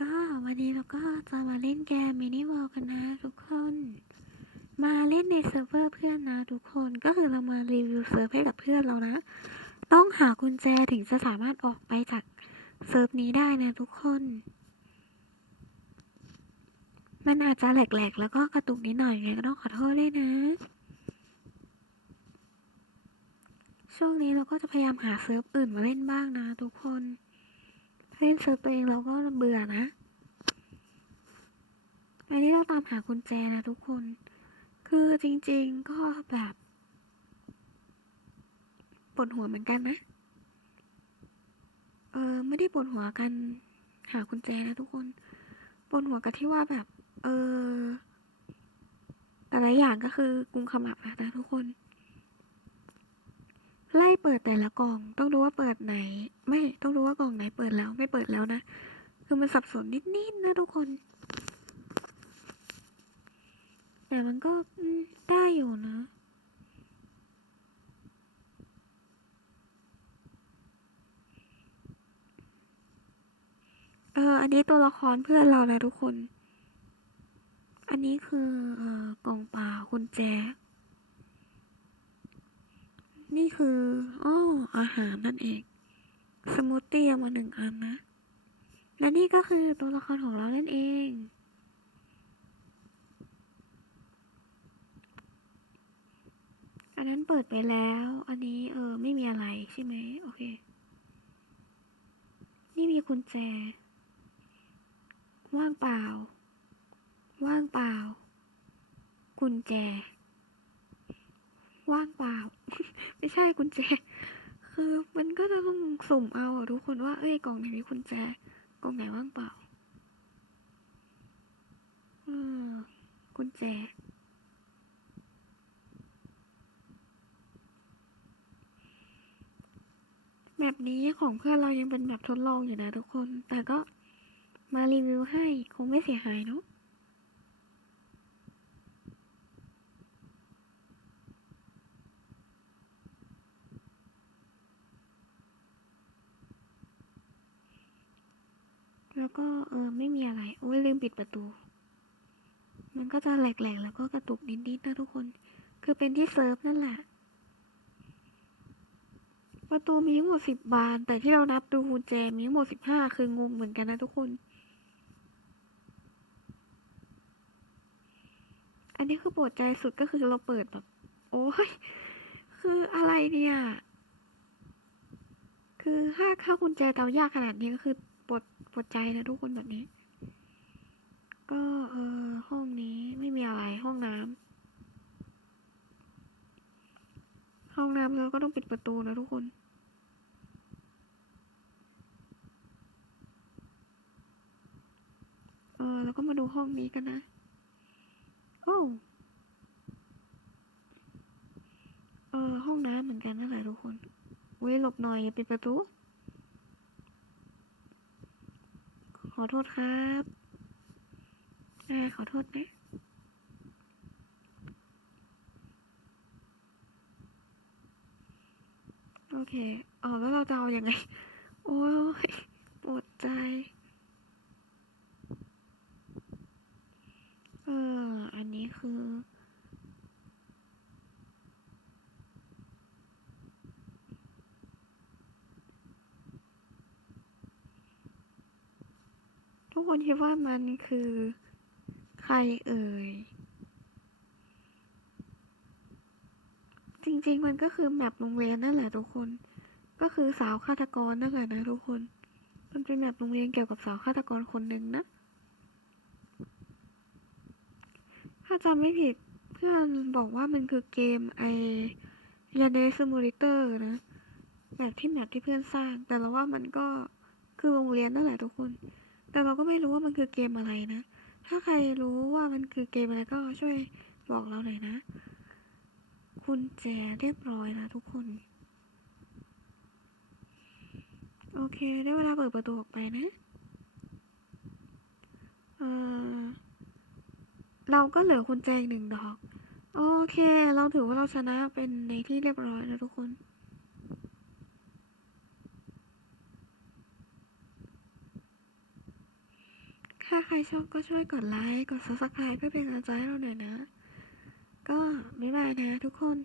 ก็วันนี้เราก็จะมาเล่นเกมมินิวอลกันนะทุกคน มาเล่นในเซิร์ฟเวอร์เพื่อนนะทุกคนก็คือเรามารีวิวเซิร์ฟให้กับเพื่อนเรานะ ต้องหากุญแจถึงจะสามารถออกไปจากเซิร์ฟนี้ได้นะทุกคน มันอาจจะแหลกๆ แล้วก็กระตุกนิดหน่อยไงก็ต้องขอโทษด้วยนะช่วงนี้เราก็จะพยายามหาเซิร์ฟอื่นมาเล่นบ้างนะทุกคน เล่นเซิร์ฟตัวเองเราก็เบื่อนะอันนี้เราตามหากุญแจนะทุกคน คือจริงๆก็แบบปวดหัวเหมือนกันนะ เออไม่ได้ปวดหัวกันหากุญแจนะทุกคนปวดหัวกับที่ว่าแบบ เออแต่ละอย่างก็คือกุมขมับนะทุกคน เปิดแต่ละกล่องต้องดูว่าเปิดไหน ไม่ต้องดูว่ากล่องไหนเปิดแล้วไม่เปิดแล้วนะ คือมันสับสนนิดๆนะทุกคน แต่มันก็ได้อยู่นะเออ อันนี้ตัวละครเพื่อนเรานะทุกคน อันนี้คือเอ่อกล่องปล่ากุญแจ๊ นี่คืออ้ออาหารนั่นเอง สมูทตี้มาหนึ่งอันนะ และนี่ก็คือตัวละครของเรานั่นเอง อันนั้นเปิดไปแล้ว อันนี้เออไม่มีอะไรใช่ไหมโอเค นี่มีกุญแจ ว่างเปล่า ว่างเปล่า กุญแจ ว่างเปล่า ไม่ใช่กุญแจ คือมันก็จะต้องสุ่มเอาทุกคนว่า เอ้ยกล่องไหนมีกุญแจ กล่องไหนว่างเปล่าเออกุญแจ แบบนี้ของเพื่อนเรายังเป็นแบบทดลองอยู่นะทุกคน แต่ก็มารีวิวให้คงไม่เสียหายเนาะ แล้วก็เออไม่มีอะไร โอ้ยลืมปิดประตู มันก็จะแหลกๆ แล้วก็กระตุกนิดๆนะทุกคน คือเป็นที่เซิร์ฟนั่นแหละ ประตูมีทั้งหมดสิบบาน แต่ที่เรานับดูกุญแจมีทั้งหมดสิบห้าคืองงเหมือนกันนะทุกคน อันนี้คือปวดใจสุดก็คือเราเปิดแบบ โอ้ย คืออะไรเนี่ย คือถ้าข้ากุญแจเตายากขนาดนี้ก็คือ ปวดปวดใจนะทุกคนแบบนี้ ก็เออห้องนี้ไม่มีอะไรห้องน้ำห้องน้ำเราก็ต้องปิดประตูนะทุกคนเออแล้วก็มาดูห้องนี้กันนะ โอ้เออห้องน้ำเหมือนกันนั่นแหละทุกคนเว้ยหลบหน่อยอย่าปิดประตู ขอโทษครับอ่าขอโทษนะโอเคอ๋อแล้วเราจะเอาอยัางไง โอ้ยปวดใจ เออ อันนี้คือ คนคิดว่ามันคือใครเอ่ย จริงๆมันก็คือแมปโรงเรียนนั่นแหละทุกคน ก็คือสาวฆาตกรนั่นแหละนะทุกคน มันเป็นแมปโรงเรียนเกี่ยวกับสาวฆาตกรคนหนึ่งนะ ถ้าจำไม่ผิดเพื่อนบอกว่ามันคือเกมไอยาเนสมูริเตอร์นะแบบที่แมปที่เพื่อนสร้าง แต่เราว่ามันก็คือโรงเรียนนั่นแหละทุกคน ก็ไม่รู้ว่ามันคือเกมอะไรนะ ถ้าใครรู้ว่ามันคือเกมอะไรก็ช่วยบอกเราหน่อยนะ คุณแจเรียบร้อยนะทุกคน โอเค ได้เวลาเปิดประตูออกไปนะ เออเราก็เหลือคุณแจอีกหนึ่งดอก โอเค เราถือว่าเราชนะเป็นในที่เรียบร้อยนะทุกคน ถ้าใครชอบก็ช่วยกดไลค์ กด subscribe เพื่อเป็นกำลังใจให้เราหน่อยนะ ก็บ๊ายบายนะทุกคน